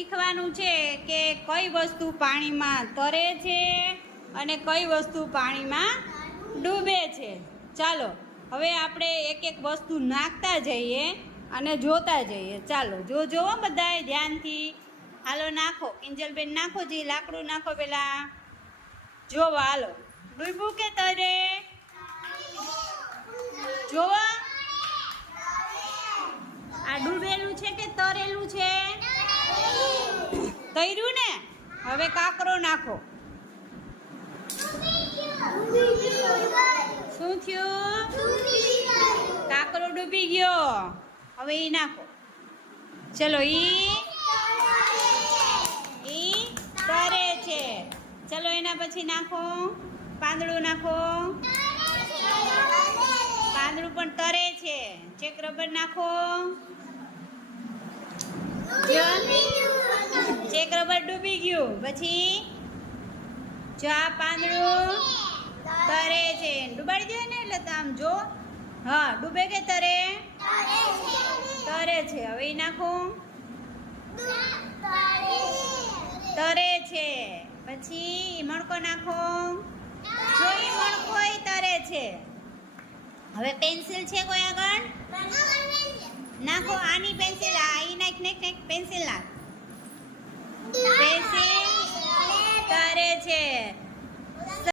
શીખવાનું છે કે કઈ વસ્તુ પાણીમાં તરે છે અને કઈ વસ્તુ પાણીમાં ડૂબે છે. ચાલો હવે આપણે એક એક વસ્તુ નાખતા જઈએ અને જોતા જઈએ. ચાલો જોવો બધાય ધ્યાનથી. હાલો નાખો, કિંજલબેન નાખો, જી લાકડું નાખો પેલા. જોવો હાલો, ડૂબ્યું કે તરે? જોવો આ ડૂબેલું છે કે તરેલું છે? તર્યું ને. હવે કાકરો નાખો. શું થયું? કાકરો ડૂબી ગયો. હવે ઈ નાખો. ચલો ઈ તરે છે. ચલો એના પછી નાખો, પાંદડું નાખો. પાંદડું પણ તરે છે. ચેક રબર નાખો. ચેક રબર ડૂબી ગયું. પછી જો આ પાંદડું તરે છે. ડૂબાડી દે ને એટલે આમ જો. હા, ડૂબે કે તરે? તરે છે. હવે ઈ નાખો. તરે છે. પછી મણકો નાખો. જો ઈ મણકો તરે છે. હવે પેન્સિલ છે કોઈ આગળ? નાખો આની પેન્સિલ. આ ઈ નાખ પેન્સિલ નાખ.